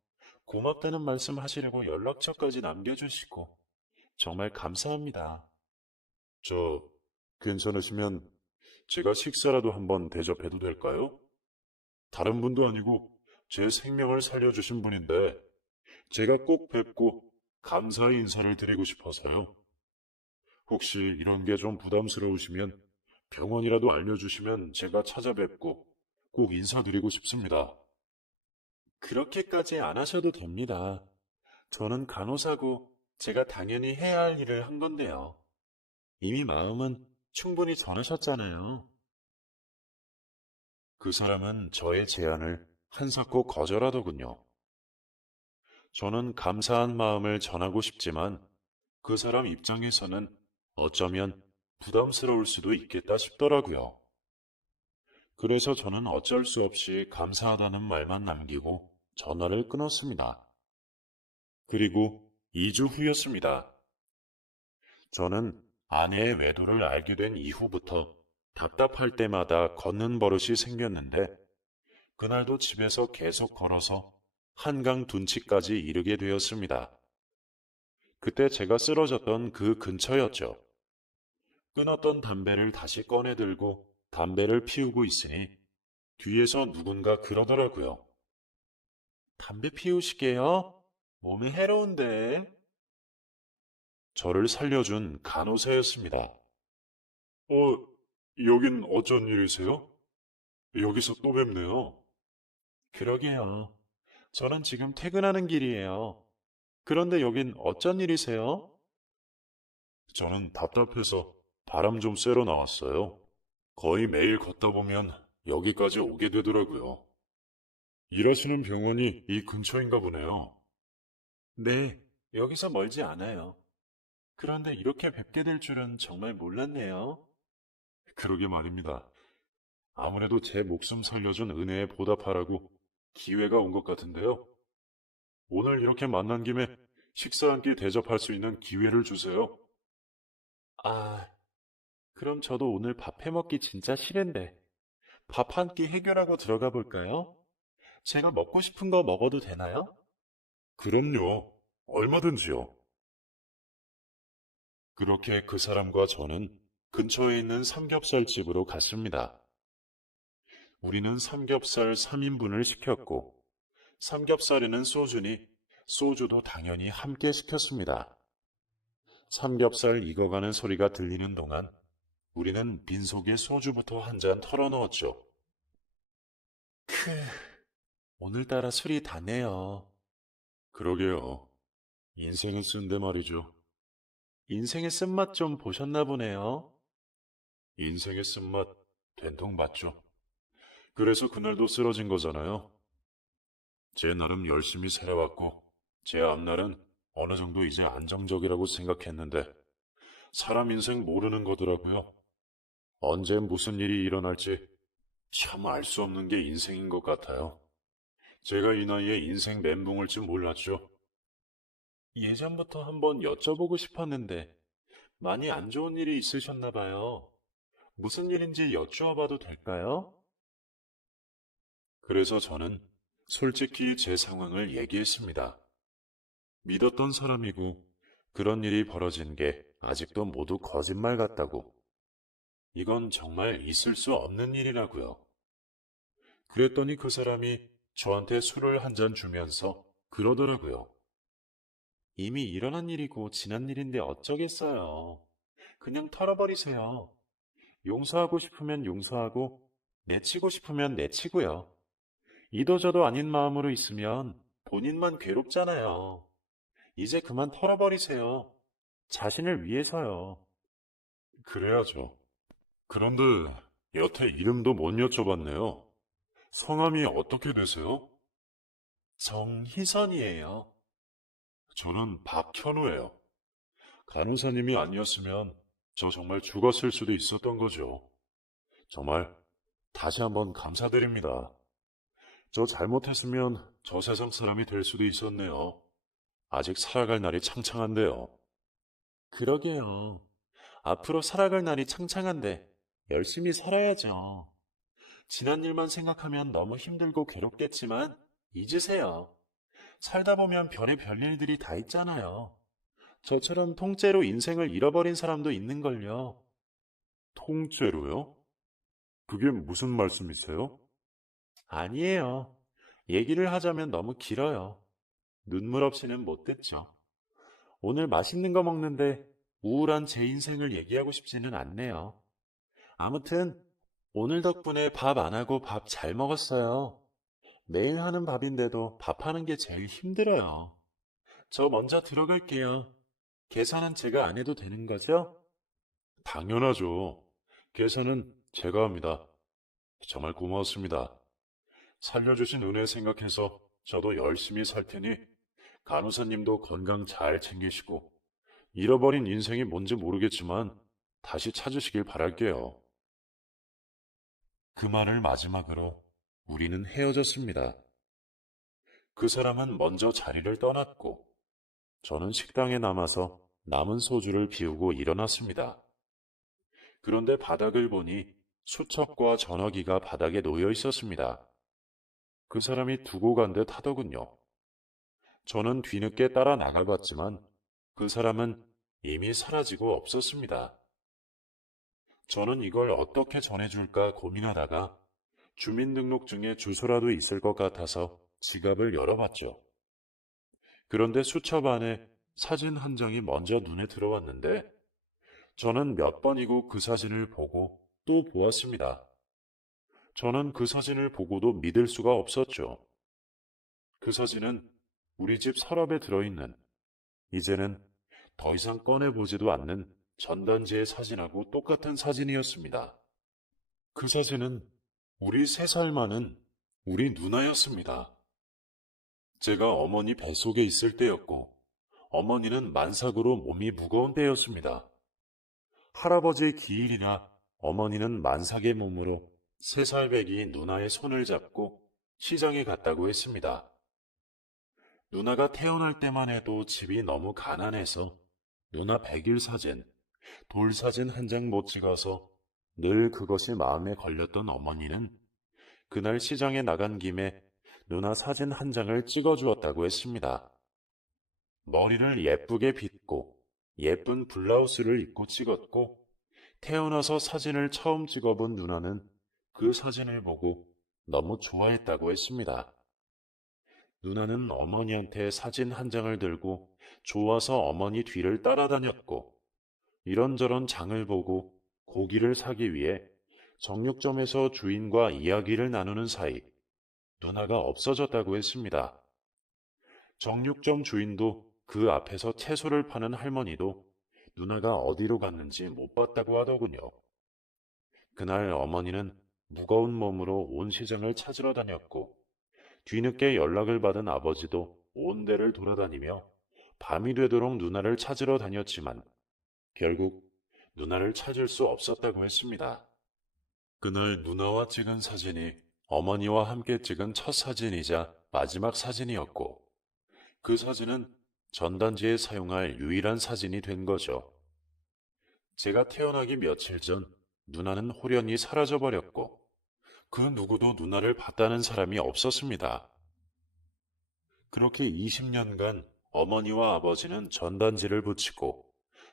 고맙다는 말씀 하시려고 연락처까지 남겨주시고 정말 감사합니다. 저, 괜찮으시면 제가 식사라도 한번 대접해도 될까요? 다른 분도 아니고 제 생명을 살려주신 분인데 제가 꼭 뵙고 감사의 인사를 드리고 싶어서요. 혹시 이런 게 좀 부담스러우시면 병원이라도 알려주시면 제가 찾아뵙고 꼭 인사드리고 싶습니다. 그렇게까지 안 하셔도 됩니다. 저는 간호사고 제가 당연히 해야 할 일을 한 건데요. 이미 마음은 충분히 전하셨잖아요. 그 사람은 저의 제안을 한사코 거절하더군요. 저는 감사한 마음을 전하고 싶지만 그 사람 입장에서는 어쩌면 부담스러울 수도 있겠다 싶더라고요. 그래서 저는 어쩔 수 없이 감사하다는 말만 남기고 전화를 끊었습니다. 그리고 2주 후였습니다. 저는 아내의 외도를 알게 된 이후부터 답답할 때마다 걷는 버릇이 생겼는데 그날도 집에서 계속 걸어서 한강 둔치까지 이르게 되었습니다. 그때 제가 쓰러졌던 그 근처였죠. 끊었던 담배를 다시 꺼내 들고 담배를 피우고 있으니 뒤에서 누군가 그러더라고요. 담배 피우시게요? 몸에 해로운데. 저를 살려준 간호사였습니다. 여긴 어쩐 일이세요? 여기서 또 뵙네요. 그러게요. 저는 지금 퇴근하는 길이에요. 그런데 여긴 어쩐 일이세요? 저는 답답해서 바람 좀 쐬러 나왔어요. 거의 매일 걷다 보면 여기까지 오게 되더라고요. 일하시는 병원이 이 근처인가 보네요. 네, 여기서 멀지 않아요. 그런데 이렇게 뵙게 될 줄은 정말 몰랐네요. 그러게 말입니다. 아무래도 제 목숨 살려준 은혜에 보답하라고 기회가 온 것 같은데요. 오늘 이렇게 만난 김에 식사 한 끼 대접할 수 있는 기회를 주세요. 아, 그럼 저도 오늘 밥 해먹기 진짜 싫은데 밥 한 끼 해결하고 들어가 볼까요? 제가 먹고 싶은 거 먹어도 되나요? 그럼요. 얼마든지요. 그렇게 그 사람과 저는 근처에 있는 삼겹살 집으로 갔습니다. 우리는 삼겹살 3인분을 시켰고, 삼겹살에는 소주니 소주도 당연히 함께 시켰습니다. 삼겹살 익어가는 소리가 들리는 동안 우리는 빈속에 소주부터 한 잔 털어 넣었죠. 크, 오늘따라 술이 다네요. 그러게요. 인생은 쓴데 말이죠. 인생의 쓴맛 좀 보셨나 보네요. 인생의 쓴맛 된통 봤죠. 그래서 그날도 쓰러진 거잖아요. 제 나름 열심히 살아왔고, 제 앞날은 어느 정도 이제 안정적이라고 생각했는데, 사람 인생 모르는 거더라고요. 언제 무슨 일이 일어날지 참 알 수 없는 게 인생인 것 같아요. 제가 이 나이에 인생 멘붕을 줄 몰랐죠. 예전부터 한번 여쭤보고 싶었는데, 많이 안 좋은 일이 있으셨나 봐요. 무슨 일인지 여쭈어봐도 될까요? 그래서 저는 솔직히 제 상황을 얘기했습니다. 믿었던 사람이고 그런 일이 벌어진 게 아직도 모두 거짓말 같다고. 이건 정말 있을 수 없는 일이라고요. 그랬더니 그 사람이 저한테 술을 한 잔 주면서 그러더라고요. 이미 일어난 일이고 지난 일인데 어쩌겠어요. 그냥 털어버리세요. 용서하고 싶으면 용서하고 내치고 싶으면 내치고요. 이도저도 아닌 마음으로 있으면 본인만 괴롭잖아요. 이제 그만 털어버리세요. 자신을 위해서요. 그래야죠. 그런데 여태 이름도 못 여쭤봤네요. 성함이 어떻게 되세요? 정희선이에요. 저는 박현우예요. 간호사님이 아니었으면 저 정말 죽었을 수도 있었던 거죠. 정말 다시 한번 감사드립니다. 저 잘못했으면 저 세상 사람이 될 수도 있었네요. 아직 살아갈 날이 창창한데요. 그러게요. 앞으로 살아갈 날이 창창한데 열심히 살아야죠. 지난 일만 생각하면 너무 힘들고 괴롭겠지만 잊으세요. 살다 보면 별의 일들이 다 있잖아요. 저처럼 통째로 인생을 잃어버린 사람도 있는걸요. 통째로요? 그게 무슨 말씀이세요? 아니에요. 얘기를 하자면 너무 길어요. 눈물 없이는 못 듣죠. 오늘 맛있는 거 먹는데 우울한 제 인생을 얘기하고 싶지는 않네요. 아무튼 오늘 덕분에 밥 안 하고 밥 잘 먹었어요. 매일 하는 밥인데도 밥하는 게 제일 힘들어요. 저 먼저 들어갈게요. 계산은 제가 안 해도 되는 거죠? 당연하죠. 계산은 제가 합니다. 정말 고마웠습니다. 살려주신 은혜 생각해서 저도 열심히 살 테니 간호사님도 건강 잘 챙기시고 잃어버린 인생이 뭔지 모르겠지만 다시 찾으시길 바랄게요. 그 말을 마지막으로 우리는 헤어졌습니다. 그 사람은 먼저 자리를 떠났고 저는 식당에 남아서 남은 소주를 비우고 일어났습니다. 그런데 바닥을 보니 수첩과 전화기가 바닥에 놓여 있었습니다. 그 사람이 두고 간 듯 하더군요. 저는 뒤늦게 따라 나가봤지만 그 사람은 이미 사라지고 없었습니다. 저는 이걸 어떻게 전해줄까 고민하다가 주민등록증에 주소라도 있을 것 같아서 지갑을 열어봤죠. 그런데 수첩 안에 사진 한 장이 먼저 눈에 들어왔는데 저는 몇 번이고 그 사진을 보고 또 보았습니다. 저는 그 사진을 보고도 믿을 수가 없었죠. 그 사진은 우리 집 서랍에 들어있는 이제는 더 이상 꺼내보지도 않는 전단지의 사진하고 똑같은 사진이었습니다. 그 사진은 우리 3살 많은 우리 누나였습니다. 제가 어머니 뱃속에 있을 때였고, 어머니는 만삭으로 몸이 무거운 때였습니다. 할아버지의 기일이라 어머니는 만삭의 몸으로 3살 배기 누나의 손을 잡고 시장에 갔다고 했습니다. 누나가 태어날 때만 해도 집이 너무 가난해서 누나 100일 사진, 돌 사진 한 장 못 찍어서 늘 그것이 마음에 걸렸던 어머니는 그날 시장에 나간 김에 누나 사진 한 장을 찍어주었다고 했습니다. 머리를 예쁘게 빗고 예쁜 블라우스를 입고 찍었고 태어나서 사진을 처음 찍어본 누나는 그 사진을 보고 너무 좋아했다고 했습니다. 누나는 어머니한테 사진 한 장을 들고 좋아서 어머니 뒤를 따라다녔고 이런저런 장을 보고 고기를 사기 위해 정육점에서 주인과 이야기를 나누는 사이 누나가 없어졌다고 했습니다. 정육점 주인도 그 앞에서 채소를 파는 할머니도 누나가 어디로 갔는지 못 봤다고 하더군요. 그날 어머니는 무거운 몸으로 온 시장을 찾으러 다녔고 뒤늦게 연락을 받은 아버지도 온 데를 돌아다니며 밤이 되도록 누나를 찾으러 다녔지만 결국 누나를 찾을 수 없었다고 했습니다. 그날 누나와 찍은 사진이 어머니와 함께 찍은 첫 사진이자 마지막 사진이었고 그 사진은 전단지에 사용할 유일한 사진이 된 거죠. 제가 태어나기 며칠 전 누나는 홀연히 사라져버렸고 그 누구도 누나를 봤다는 사람이 없었습니다. 그렇게 20년간 어머니와 아버지는 전단지를 붙이고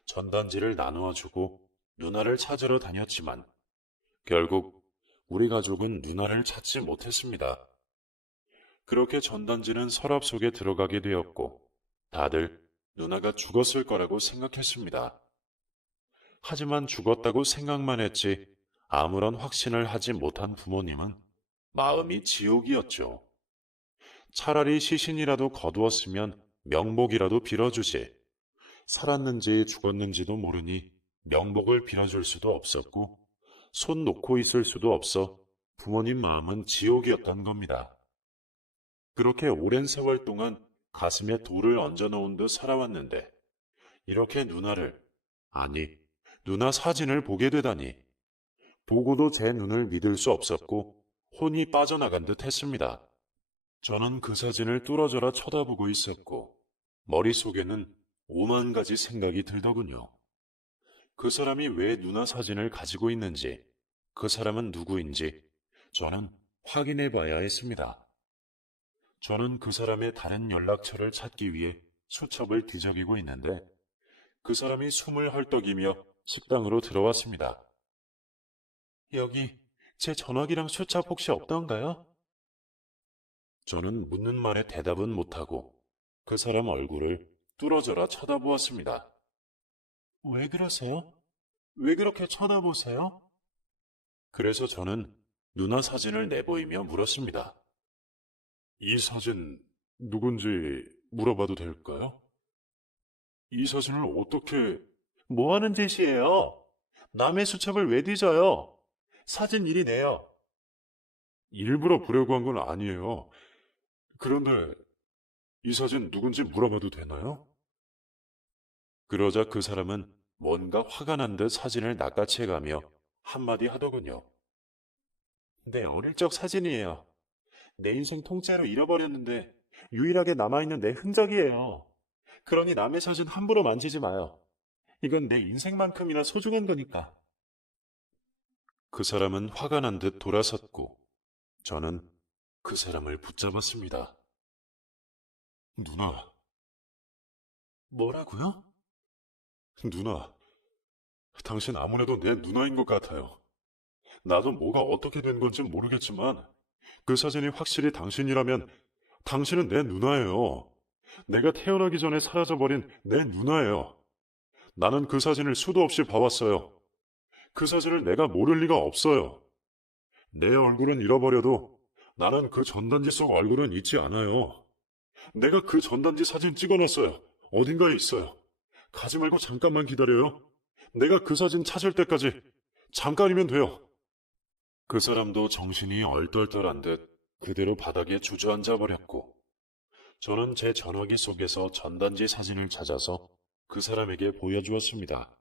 전단지를 나누어주고 누나를 찾으러 다녔지만 결국 우리 가족은 누나를 찾지 못했습니다. 그렇게 전단지는 서랍 속에 들어가게 되었고 다들 누나가 죽었을 거라고 생각했습니다. 하지만 죽었다고 생각만 했지 아무런 확신을 하지 못한 부모님은 마음이 지옥이었죠. 차라리 시신이라도 거두었으면 명복이라도 빌어주지. 살았는지 죽었는지도 모르니 명복을 빌어줄 수도 없었고 손 놓고 있을 수도 없어 부모님 마음은 지옥이었던 겁니다. 그렇게 오랜 세월 동안 가슴에 돌을 얹어 놓은 듯 살아왔는데 이렇게 누나를, 아니 누나 사진을 보게 되다니 보고도 제 눈을 믿을 수 없었고 혼이 빠져나간 듯 했습니다. 저는 그 사진을 뚫어져라 쳐다보고 있었고 머릿속에는 오만 가지 생각이 들더군요. 그 사람이 왜 누나 사진을 가지고 있는지, 그 사람은 누구인지 저는 확인해 봐야 했습니다. 저는 그 사람의 다른 연락처를 찾기 위해 수첩을 뒤적이고 있는데 그 사람이 숨을 헐떡이며 식당으로 들어왔습니다. 여기 제 전화기랑 수첩 혹시 없던가요? 저는 묻는 말에 대답은 못하고 그 사람 얼굴을 뚫어져라 쳐다보았습니다. 왜 그러세요? 왜 그렇게 쳐다보세요? 그래서 저는 누나 사진을 내보이며 물었습니다. 이 사진 누군지 물어봐도 될까요? 이 사진을 어떻게... 뭐 하는 짓이에요? 남의 수첩을 왜 뒤져요? 사진 이리 내요. 일부러 보려고 한 건 아니에요. 그런데 이 사진 누군지 물어봐도 되나요? 그러자 그 사람은 뭔가 화가 난 듯 사진을 낚아채가며 한마디 하더군요. 내 어릴 적 사진이에요. 내 인생 통째로 잃어버렸는데 유일하게 남아있는 내 흔적이에요. 그러니 남의 사진 함부로 만지지 마요. 이건 내 인생만큼이나 소중한 거니까. 그 사람은 화가 난 듯 돌아섰고 저는 그 사람을 붙잡았습니다. 누나. 뭐라고요? 누나, 당신 아무래도 내 누나인 것 같아요. 나도 뭐가 어떻게 된 건지 모르겠지만 그 사진이 확실히 당신이라면 당신은 내 누나예요. 내가 태어나기 전에 사라져버린 내 누나예요. 나는 그 사진을 수도 없이 봐왔어요. 그 사진을 내가 모를 리가 없어요. 내 얼굴은 잃어버려도 나는 그 전단지 속 얼굴은 잊지 않아요. 내가 그 전단지 사진 찍어놨어요. 어딘가에 있어요. 가지 말고 잠깐만 기다려요. 내가 그 사진 찾을 때까지 잠깐이면 돼요. 그 사람도 정신이 얼떨떨한 듯 그대로 바닥에 주저앉아 버렸고, 저는 제 전화기 속에서 전단지 사진을 찾아서 그 사람에게 보여주었습니다.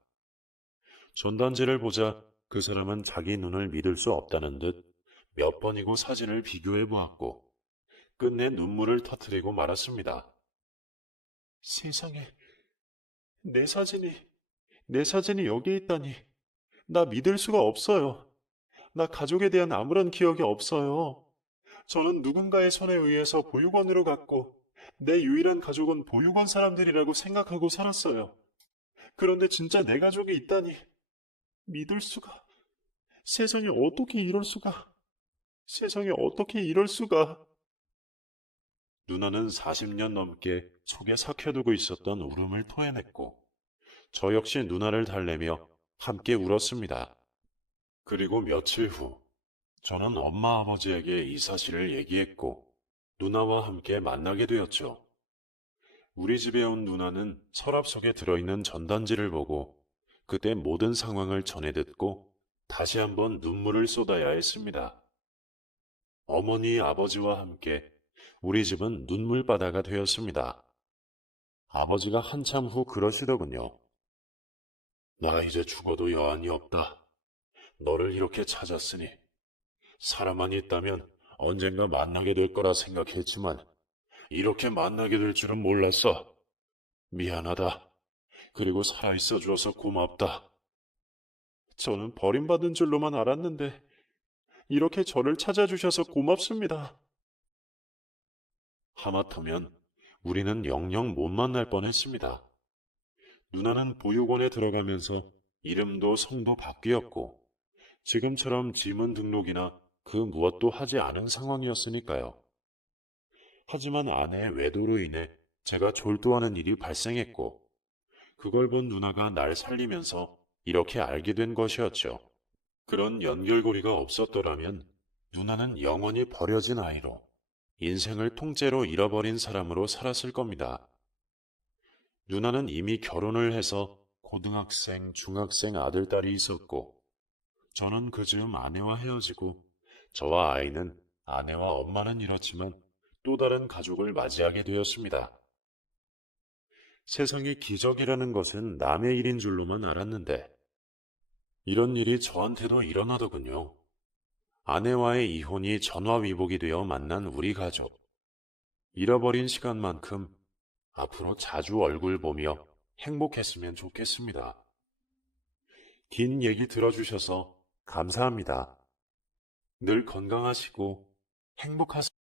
전단지를 보자 그 사람은 자기 눈을 믿을 수 없다는 듯 몇 번이고 사진을 비교해 보았고, 끝내 눈물을 터뜨리고 말았습니다. 세상에, 내 사진이, 내 사진이 여기 있다니. 나 믿을 수가 없어요. 나 가족에 대한 아무런 기억이 없어요. 저는 누군가의 손에 의해서 보육원으로 갔고, 내 유일한 가족은 보육원 사람들이라고 생각하고 살았어요. 그런데 진짜 내 가족이 있다니. 믿을 수가. 세상에 어떻게 이럴 수가. 세상에 어떻게 이럴 수가. 누나는 40년 넘게 속에 삭혀두고 있었던 울음을 토해냈고, 저 역시 누나를 달래며 함께 울었습니다. 그리고 며칠 후, 저는 엄마 아버지에게 이 사실을 얘기했고, 누나와 함께 만나게 되었죠. 우리 집에 온 누나는 서랍 속에 들어있는 전단지를 보고, 그때 모든 상황을 전해 듣고, 다시 한번 눈물을 쏟아야 했습니다. 어머니, 아버지와 함께 우리 집은 눈물바다가 되었습니다. 아버지가 한참 후 그러시더군요. 나 이제 죽어도 여한이 없다. 너를 이렇게 찾았으니 사람만 있다면 언젠가 만나게 될 거라 생각했지만 이렇게 만나게 될 줄은 몰랐어. 미안하다. 그리고 살아있어 주어서 고맙다. 저는 버림받은 줄로만 알았는데 이렇게 저를 찾아주셔서 고맙습니다. 하마터면 우리는 영영 못 만날 뻔했습니다. 누나는 보육원에 들어가면서 이름도 성도 바뀌었고, 지금처럼 지문 등록이나 그 무엇도 하지 않은 상황이었으니까요. 하지만 아내의 외도로 인해 제가 졸도하는 일이 발생했고, 그걸 본 누나가 날 살리면서 이렇게 알게 된 것이었죠. 그런 연결고리가 없었더라면 누나는 영원히 버려진 아이로, 인생을 통째로 잃어버린 사람으로 살았을 겁니다. 누나는 이미 결혼을 해서 고등학생, 중학생 아들딸이 있었고, 저는 그 즈음 아내와 헤어지고, 저와 아이는 아내와 엄마는 잃었지만 또 다른 가족을 맞이하게 되었습니다. 세상에 기적이라는 것은 남의 일인 줄로만 알았는데, 이런 일이 저한테도 일어나더군요. 아내와의 이혼이 전화위복이 되어 만난 우리 가족. 잃어버린 시간만큼 앞으로 자주 얼굴 보며 행복했으면 좋겠습니다. 긴 얘기 들어주셔서 감사합니다. 늘 건강하시고 행복하세요.